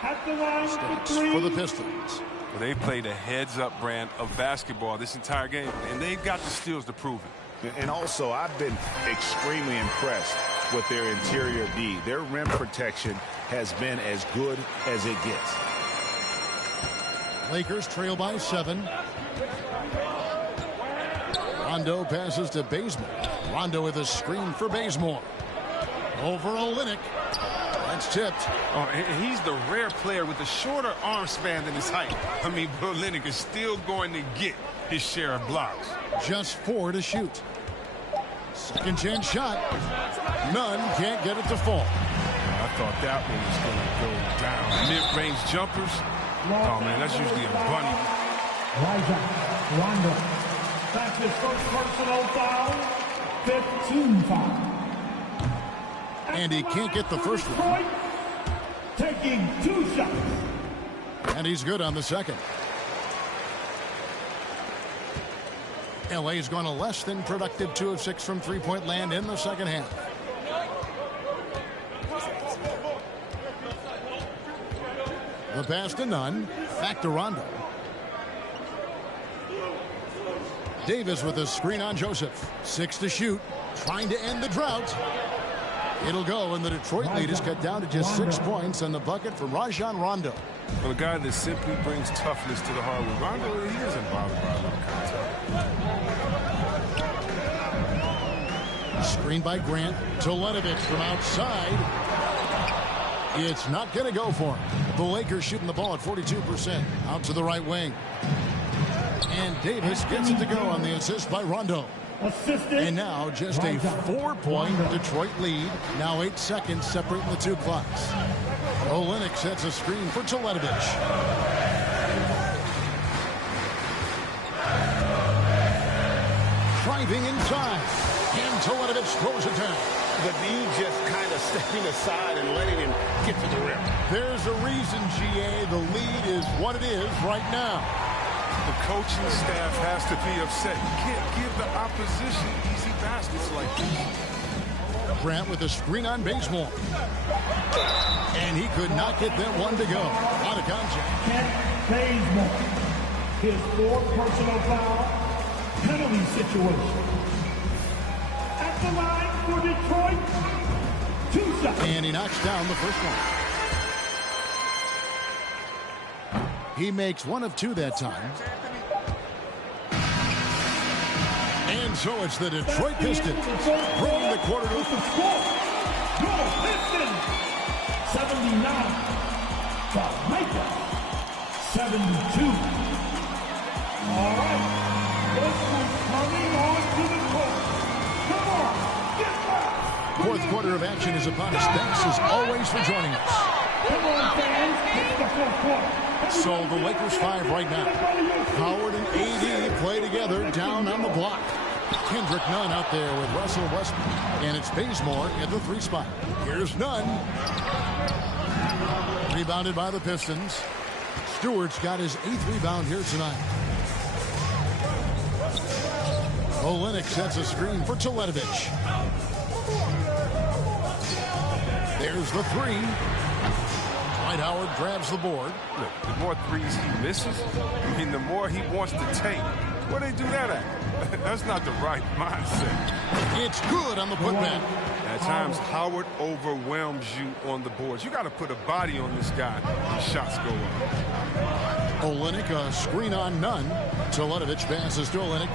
At the line for 3. For the Pistons. Well, they played a heads-up brand of basketball this entire game, and they've got the steals to prove it. And also, I've been extremely impressed with their interior D. Their rim protection has been as good as it gets. Lakers trail by 7. Rondo passes to Bazemore. Rondo with a screen for Bazemore. Over Olynyk. That's tipped. Oh, he's the rare player with a shorter arm span than his height. I mean, Olynyk is still going to get his share of blocks. Just 4 to shoot. Second chance shot. None, can't get it to fall. I thought that one was going to go down. Mid-range jumpers. Oh, man, that's usually a bunny. Rise up. Rondo. That's his first personal foul. 15 foul. And he can't get the first one. Taking 2 shots. And he's good on the second. LA's gone a less than productive 2 of 6 from three-point land in the second half. The pass to Nunn. Back to Rondo. Davis with a screen on Joseph. 6 to shoot. Trying to end the drought. It'll go, and the Detroit lead is cut down to just 6 points on the bucket from Rajon Rondo. Well, a guy that simply brings toughness to the hardwood. Rondo, he isn't bothered by a little contact. Screen by Grant. Teletovic from outside. It's not going to go for him. The Lakers shooting the ball at 42%. Out to the right wing. And Davis gets it to go on the assist by Rondo. And now just a 4-point Detroit lead. Now 8 seconds separating the 2 clocks. Olynyk sets a screen for Teletovic. Driving inside. And Teletovic throws it down. The D just kind of stepping aside and letting him get to the rim. There's a reason, GA, the lead is what it is right now. The coaching staff has to be upset. You can't give the opposition easy baskets like this. Grant with a screen on Bazemore. And he could not get that one to go. Out of contact. Kent Bazemore. His 4th personal foul. Penalty situation. At the line for Detroit. 2 shots. And he knocks down the first one. He makes 1 of 2 that time. And so it's the Detroit Pistons bringing the quarter to the score. Your Pistons 79. The Lakers 72. All right. This one's coming on to the court. Come on. Get back. 4th quarter of action is upon us. Thanks as always for joining us. Come on, fans. It's the 4th quarter. So the Lakers 5 right now. Howard and AD play together down on the block. Kendrick Nunn out there with Russell Westbrook. And it's Bazemore at the 3 spot. Here's Nunn. Rebounded by the Pistons. Stewart's got his 8th rebound here tonight. Olynyk sets a screen for Teletovic. There's the 3. Dwight Howard grabs the board. Look, the more threes he misses, the more he wants to take. Where they do that at? That's not the right mindset. It's good on the putback. At times, Howard overwhelms you on the boards. You got to put a body on this guy when shots go up. Olynyk, a screen on none. Teletovic passes to Olynyk.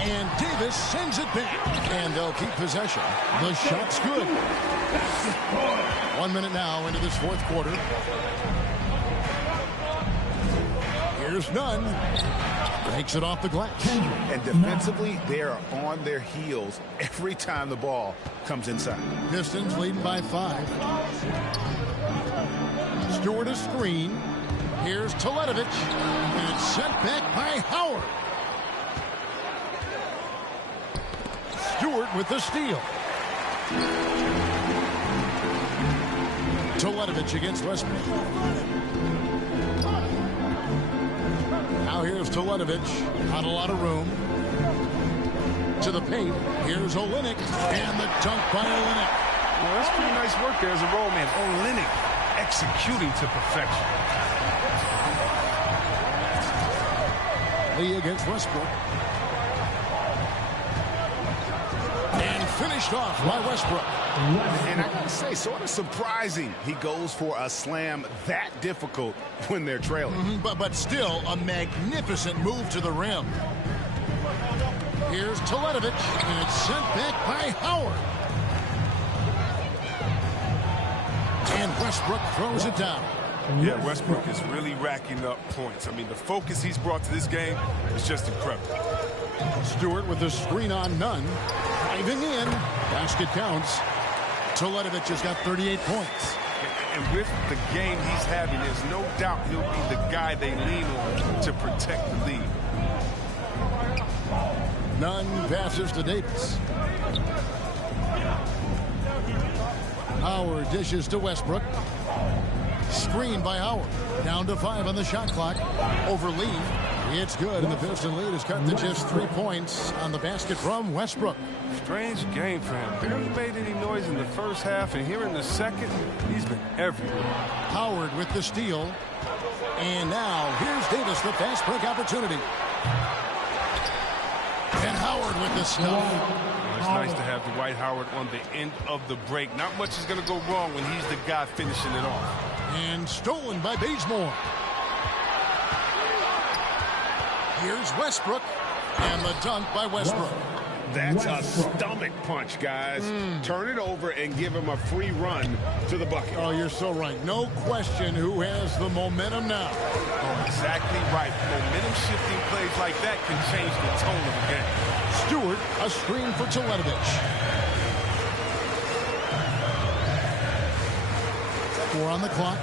And Davis sends it back. And they'll keep possession. The shot's good. 1 minute now into this fourth quarter. Here's Nunn. Takes it off the glass. And defensively, they are on their heels every time the ball comes inside. Pistons leading by 5. Stewart a screen. Here's Teletovic. And it's sent back by Howard. Stewart with the steal. Teletovic against Westbrook. Now here's Teletovic. Not a lot of room. To the paint. Here's Olynyk. And the dunk by Olynyk. Well, that's pretty nice work there as a roll man. Olynyk executing to perfection. Lee against Westbrook. And finished off by Westbrook. And I gotta say, sort of surprising he goes for a slam that difficult when they're trailing. But still a magnificent move to the rim. Here's Teletovic, and it's sent back by Howard. And Westbrook throws it down. Yeah, Westbrook is really racking up points. The focus he's brought to this game is just incredible. Stewart with the screen on Nunn. Driving in. Basket counts. Teletovic has got 38 points. And with the game he's having, there's no doubt he'll be the guy they lean on to protect the lead. Nunn passes to Davis. Howard dishes to Westbrook. Screen by Howard. Down to 5 on the shot clock. Over Lee. It's good, and the Piston lead is cut to just 3 points on the basket from Westbrook. Strange game for him. Barely made any noise in the first half, and here in the second, he's been everywhere. Howard with the steal. And now, here's Davis, the fast break opportunity. And Howard with the stuff. It's nice to have Dwight Howard on the end of the break. Not much is going to go wrong when he's the guy finishing it off. And stolen by Bazemore. Here's Westbrook. And the dunk by Westbrook. That's a stomach punch, guys. Turn it over and give him a free run to the bucket. Oh, you're so right. No question who has the momentum now. Oh, exactly right. Momentum-shifting plays like that can change the tone of the game. Stewart, a screen for Teletovic. 4 on the clock.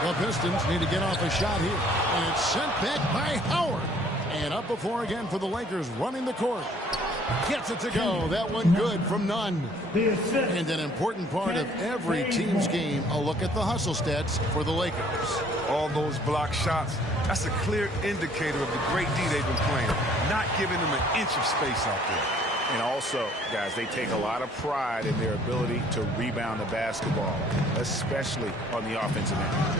The Pistons need to get off a shot here. And it's sent back by Howard. And up before again for the Lakers, running the court. Gets it to go. That one good from Nunn. And an important part of every team's game, a look at the hustle stats for the Lakers. All those block shots, that's a clear indicator of the great D they've been playing. Not giving them an inch of space out there. And also, guys, they take a lot of pride in their ability to rebound the basketball, especially on the offensive end.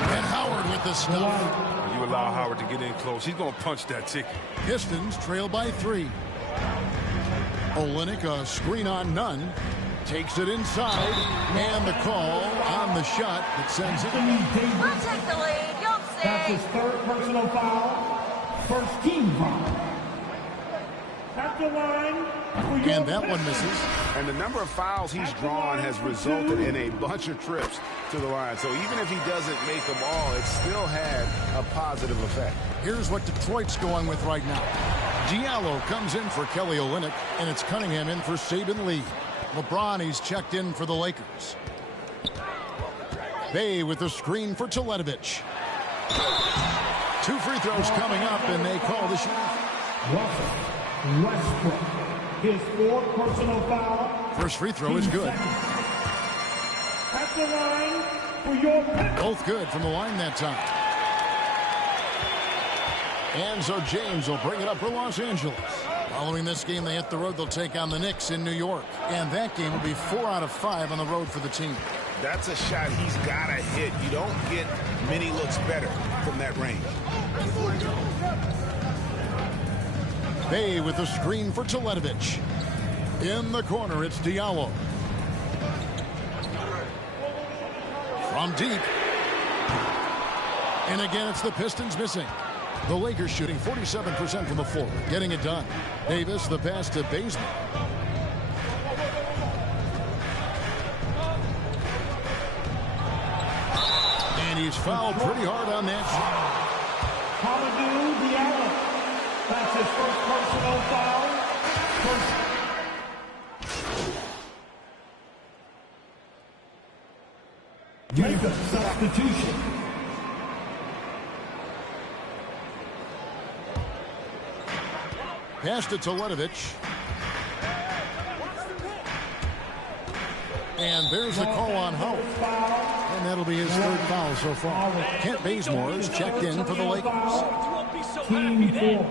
And Howard with the stuff. When you allow Howard to get in close, he's going to punch that ticket. Pistons trail by 3. Olynyk, a screen on Nunn. Takes it inside. And the call on the shot that sends it. We'll take the lead. You'll see. That's his 3rd personal foul. First team foul. At the line. And that one misses. And the number of fouls he's drawn has resulted in a bunch of trips to the line. So even if he doesn't make them all, it still had a positive effect. Here's what Detroit's going with right now. Diallo comes in for Kelly Olynyk, and it's Cunningham in for Saben Lee. LeBron, he's checked in for the Lakers. Bay with the screen for Teletovic. 2 free throws coming up, and they call the shot. Westbrook. His 4th personal foul. First free throw is good. At the line for your pick. Both good from the line that time. And so James will bring it up for Los Angeles. Following this game, they hit the road. They'll take on the Knicks in New York. And that game will be 4 out of 5 on the road for the team. That's a shot he's got to hit. You don't get many looks better from that range. Bay with the screen for Teletovic. In the corner, it's Diallo. From deep. And again, it's the Pistons missing. The Lakers shooting 47% from the floor, getting it done. Davis, the pass to Bazemore. And he's fouled pretty hard on that shot. Hamidou Diallo. That's his first personal foul. Jacob substitution. Pass to Teletovic. And there's the call on Howard. And that'll be his 3rd foul so far. Kent Bazemore is checked in for the Lakers. Team 4.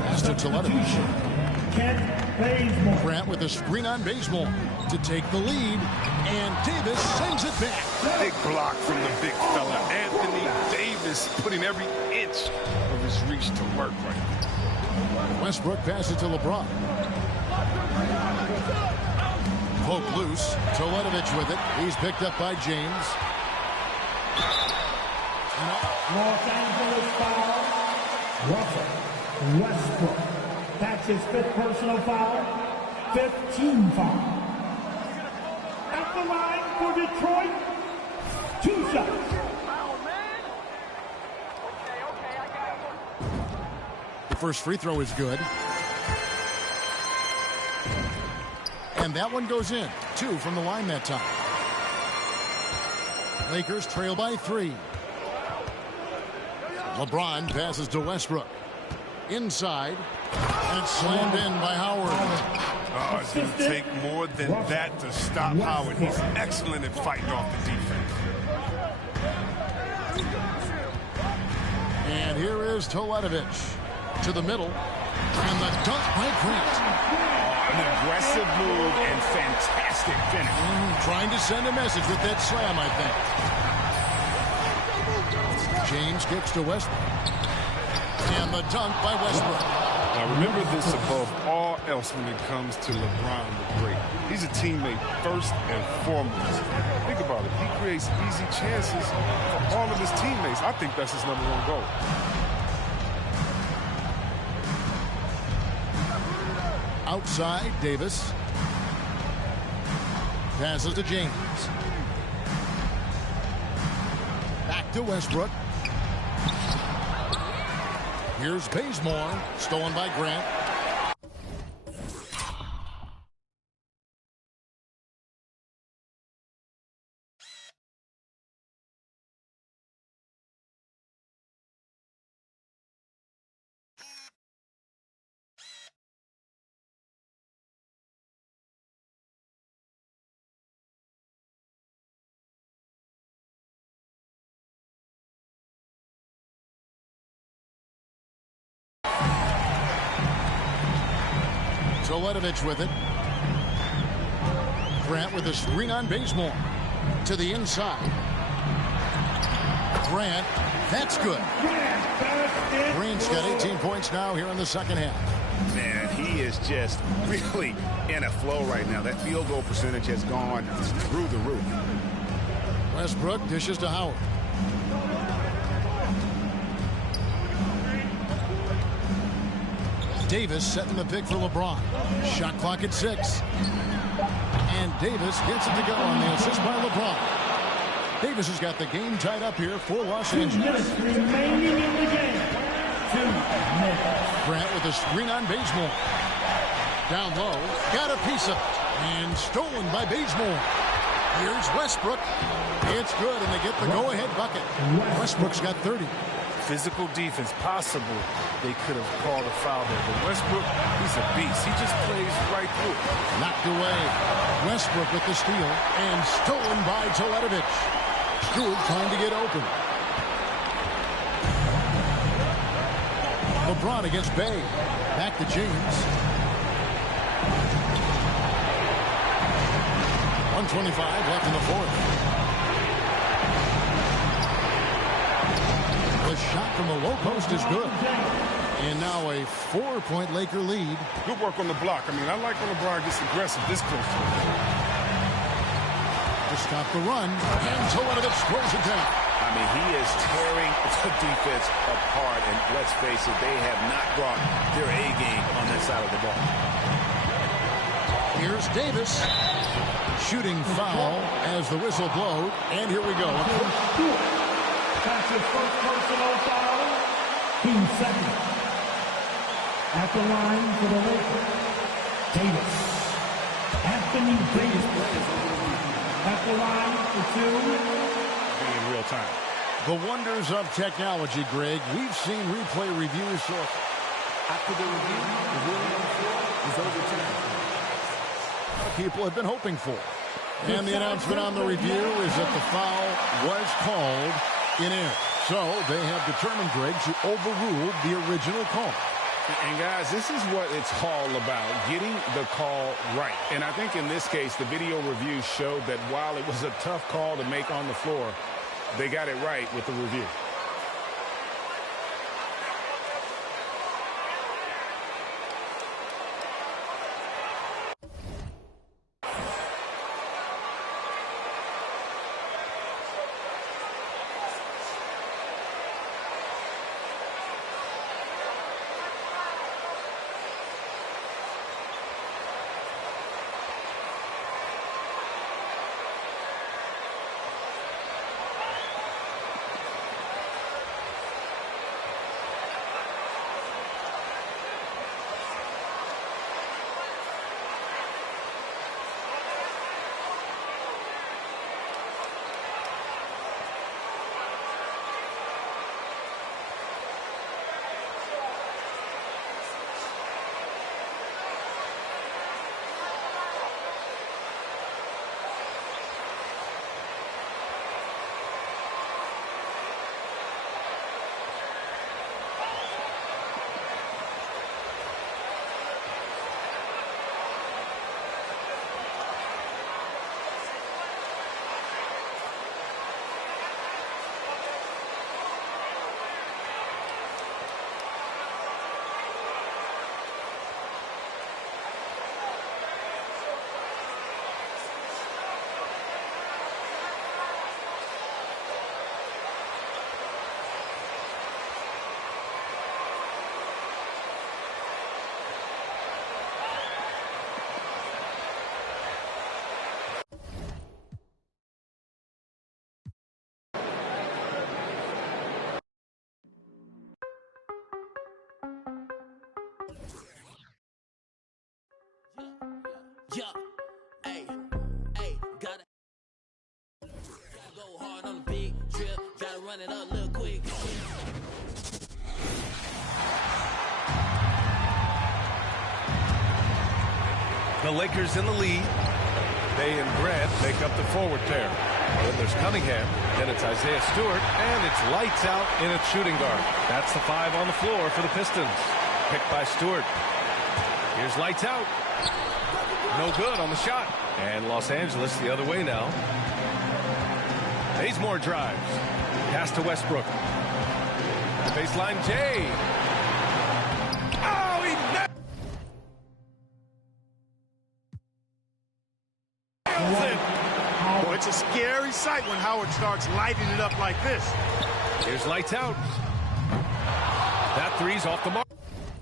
Pass to Teletovic. Kent Bazemore. Grant with a screen on Bazemore to take the lead. And Davis sends it back. Big block from the big fella. Anthony Davis putting every inch of his reach to work right now. Westbrook passes to LeBron. Poke loose. Teletovic with it. He's picked up by James. Los Angeles foul. Russell Westbrook. That's his 5th personal foul. 5th team foul. At the line for Detroit. 2 shots. The first free throw is good. And that one goes in. 2 from the line that time. Lakers trail by 3. LeBron passes to Westbrook. Inside. And it's slammed in by Howard. Oh, it's going to take more than that to stop Howard. He's excellent at fighting off the defense. And here is Teletovic to the middle. And the dunk by Grant. An aggressive move and fantastic finish. Trying to send a message with that slam, I think. James kicks to Westbrook. And the dunk by Westbrook. Now remember this above all else when it comes to LeBron the Great. He's a teammate first and foremost. Think about it. He creates easy chances for all of his teammates. I think that's his #1 goal. Outside, Davis. Passes to James. Back to Westbrook. Here's Bazemore. Stolen by Grant. Teletovic with it. Grant with a screen on Bazemore. To the inside. Grant, that's good. Grant's got 18 points now here in the second half. Man, he is just really in a flow right now. That field goal percentage has gone through the roof. Westbrook dishes to Howard. Davis setting the pick for LeBron. Shot clock at 6. And Davis gets it to go on the assist by LeBron. Davis has got the game tied up here for Los Angeles. 2 minutes remaining in the game. 2 minutes. Grant with a screen on Bazemore. Down low. Got a piece of it. And stolen by Bazemore. Here's Westbrook. It's good, and they get the go-ahead bucket. Westbrook's got 30. Physical defense possible. They could have called a foul there. But Westbrook, he's a beast. He just plays right through. Knocked away. Westbrook with the steal. And stolen by Teletovic. Stewart trying to get open. withdrawn against Bay. Back to James. 1:25 left in the fourth. The shot from the low post is good. And now a 4-point Laker lead. Good work on the block. I mean, I like when LeBron gets aggressive this close to him. To stop the run. And Teletovic throws it down. I mean, he is tearing the defense apart. And let's face it, they have not brought their A game on that side of the ball. Here's Davis. Shooting foul as the whistle blows. And here we go. That's his first personal foul. Team second. At the line for the Lakers, Davis. Anthony Davis. At the line for two. In real time. The wonders of technology, Greg. We've seen replay reviews. So after the review, the ruling on the floor is overturned. People have been hoping for. And the announcement on the review is that the foul was called in air. So they have determined, Greg, to overrule the original call. And, guys, this is what it's all about, getting the call right. And I think in this case, the video review showed that while it was a tough call to make on the floor, they got it right with the review. Yeah, hey, gotta go hard on the big trip, gotta run it up real quick. The Lakers in the lead. Bay and Grant make up the forward pair. Then there's Cunningham, then it's Isaiah Stewart, and it's lights out in its shooting guard. That's the 5 on the floor for the Pistons. Picked by Stewart. Here's lights out. No good on the shot. And Los Angeles the other way now. Bazemore drives. Pass to Westbrook. Baseline Jay. Oh, he nails it. Boy, it's a scary sight when Howard starts lighting it up like this. Here's lights out. That three's off the mark.